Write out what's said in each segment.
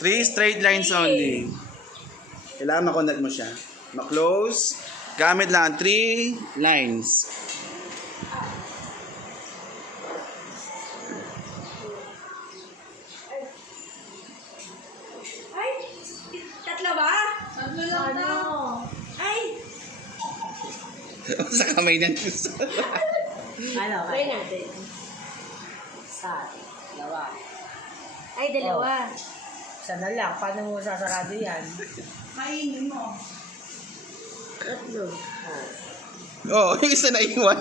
3 straight lines only. Kailangan makonect mo siya. Ma-close. Gamit lang 3 lines. Ay, tatlo ba? Tatlo lang daw. Ay. Sa kamay niyan. Ano? Try natin. Sa dalawa. Ay, dalawa. Isa na lang. Paano mo sasarado yan? Kainin mo. Tatlo. Oo, yung isa na iwan.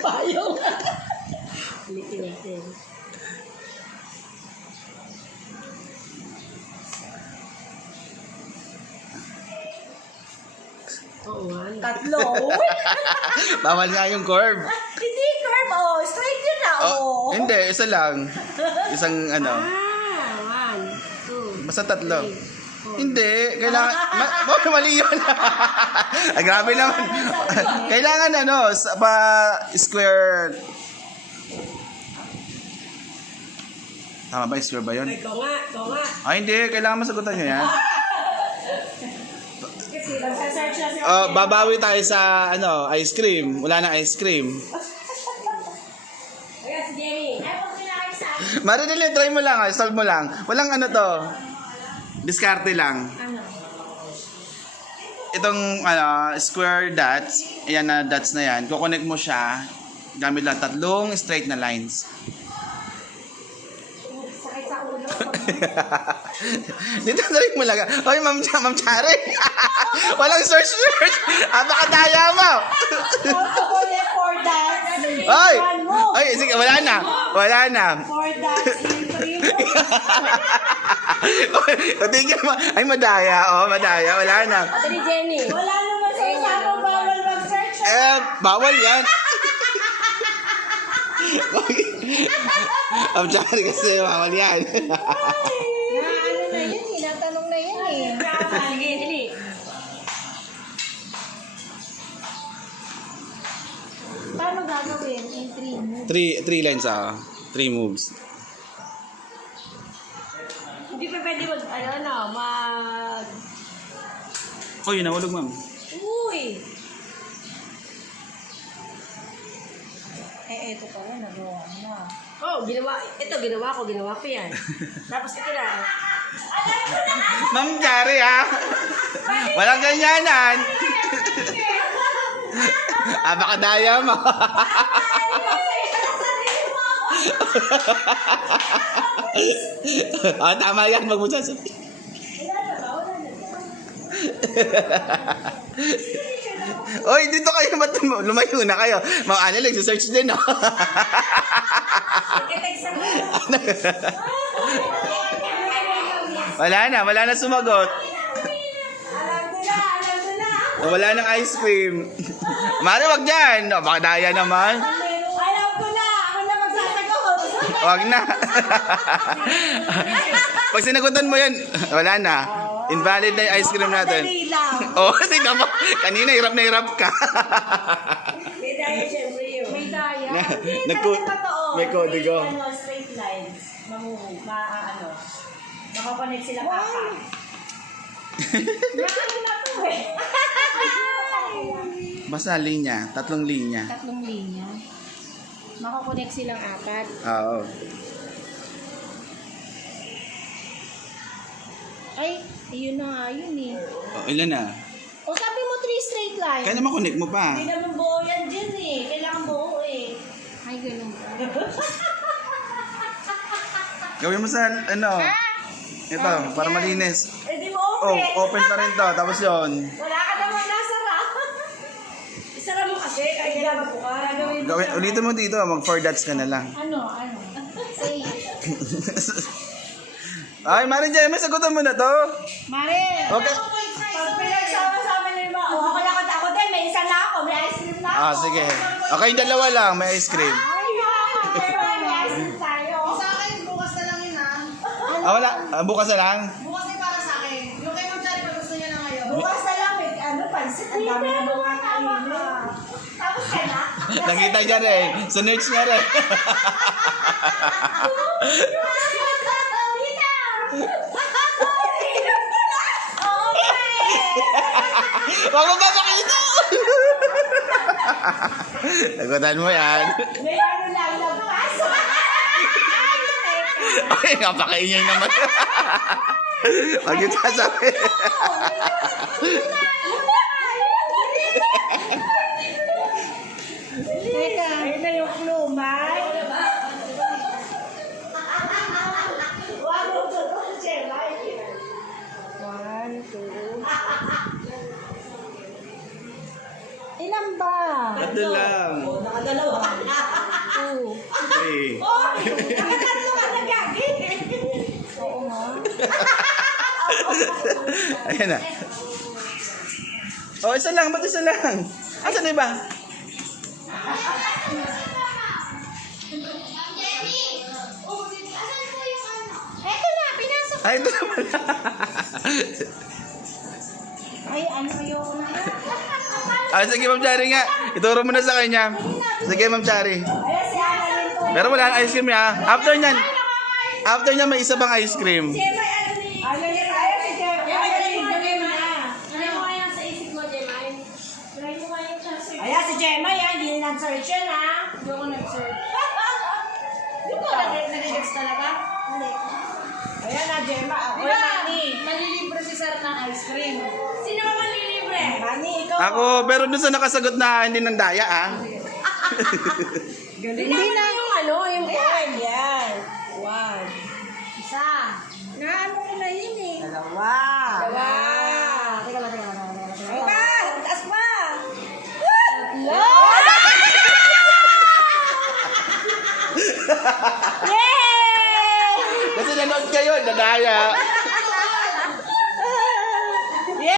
Payong. Ulitin natin. Oo nga. Tatlo. Bawal nga yung curve. Hindi curve. Oh, straight yun na. Oh. Hindi, isa lang. Isang ano. Ah, 1, 2. Basta tatlo. Hindi, kailangan mali yun. Ay, grabe naman. Kailangan ano, pa square. Tama ba? Square ba yun? Ikaw nga. Ay, hindi. Kailangan masagutan nyo yan. Kasi magsasearch na siya. Babawi tayo sa ano, ice cream. Wala na ice cream. Kaya si Jenny. Ay, huwag pinakain sa akin. Maridali, try mo lang. Solve mo lang. Walang ano to. Diskarte lang. Ano? Itong square dots, ayan na dots na yan, kukonect mo siya gamit lang 3 straight na lines. Sakit sa ulo. Dito na rin mo lang. Oy, Ma'am Chare. Walang search. Baka daya mo. Ako yung 4 dots. Ay! Ay, sige, wala na. 4 dots in 3 mo. Tingnan mo. Ay, madaya. Madaya. Wala na. Ate ni Jenny. Wala naman sa usapang bawal mag-search. Bawal yan. Ma'am Chare kasi bawal yan. Na ano na yun eh. Natanong na yun eh. Sige, dali. Paano gagawin? In 3 mo. 3 lines 3 moves. Hindi pa pwede mag. Oh, yun nahulog, ma'am. Uy! Eto pala, nagawa mo na. Oh, ginawa ko yan. Tapos ito na. Ma'am Chare, ha? Walang ganyanan. Baka daya mo. Tama yan. Wag mo sasabihin. Oy, dito kayo lumayo na kayo. Ma'am Annalyn, search din, no? Wala na sumagot. Wala nang ice cream. Mari, wag dyan. Baka daya naman. Alam ko na! Ako na magsasagot! Wag na. Pag sinagutan mo yan, wala na. Invalid na yung ice cream natin. Dali lang. Oh, tingnan mo. Kanina, hirap na hirap ka. May daya syempre yun. May daya. Nagpo- may kodigo. Straight lines. Makakonect sila apat. Ano na to eh? Basta linya. 3 linya. 3 linya. Makakonect silang 4. Oo. Ay, yun na nga yun eh. Ilan na? O sabi mo 3 straight lines. Kaya naman connect mo pa. Hindi naman buo yan dyan eh. Kailangan buo eh. Ay, ganun ba? Gawin mo sa ano. Ito, para malinis. Eh di mo Oh, open. open pa rin to. Tapos yon. Wala ka naman nasara. Isara mo kasi, kaya kailangan po ka. Gawin, ulitin mo dito. Mag 4 dots ka na lang. Ano? Say. Ay, Mari Jay, may sagutan mo na to. Mare. Okay. Pag pinagsama-sama nila ba? O, ako din. May isa na ako. May ice cream na ako. Sige. Okay, dalawa lang. May ice cream. Ay, may ice cream tayo. Sa akin, bukas na lang yun Wala. Bukas na lang. Bukas ay para sa akin. Yung kay Ma'am Chari, pag gusto niya na ngayon. Bukas na lang. Pansit. Ang dami na mga kainin. Tapos Tapos ka na. Nakita niya rin. Sa nerds niya rin. Wag mo ba makita? Nagutan mo yan. May ano lang labas. Ay, napakaingay naman. Wag yung sasabi. Teka. Ayun na yung clue, May. Wag mo tutulong siya, May. 1, 2. Ilan ba? Ito lang. Nakadalawa ka na. 2. Okay. Oh, nakatatlo ka na, Gagi. Oo nga. Ayan na. Oh, isa lang. Ba't isa lang? Asan na iba? Eto na, pinasok. Ay, ito na pala. Ay, ano ayoko na. Ah, sige, Ma'am Chari nga. Ituro mo na sa kanya. Sige, Ma'am Chari. Ayan si Annalyn to. Pero wala ang ice cream niya. After niyan, may isa pang ice cream. Annalyn, ayan si Jeff. Annalyn, lagay mo na. Ayan si Gemma yan, hindi na search yan ha. Hindi ako nag-search. Di ba nag-text talaga? Hindi. Ayan na Gemma, ako Diba? Manny. Malilibre si Sir ng ice cream. Sino ba malilibre? Manny, ikaw. Ako, pero dun sa nakasagot na hindi ng daya, ah. Hindi na yung ano, yung coin. Yan. 1. Isa. Naano ko na yun eh. Dalawa. Teka lang. Teka, taas pa. Kasi nanood kayo, nadaya.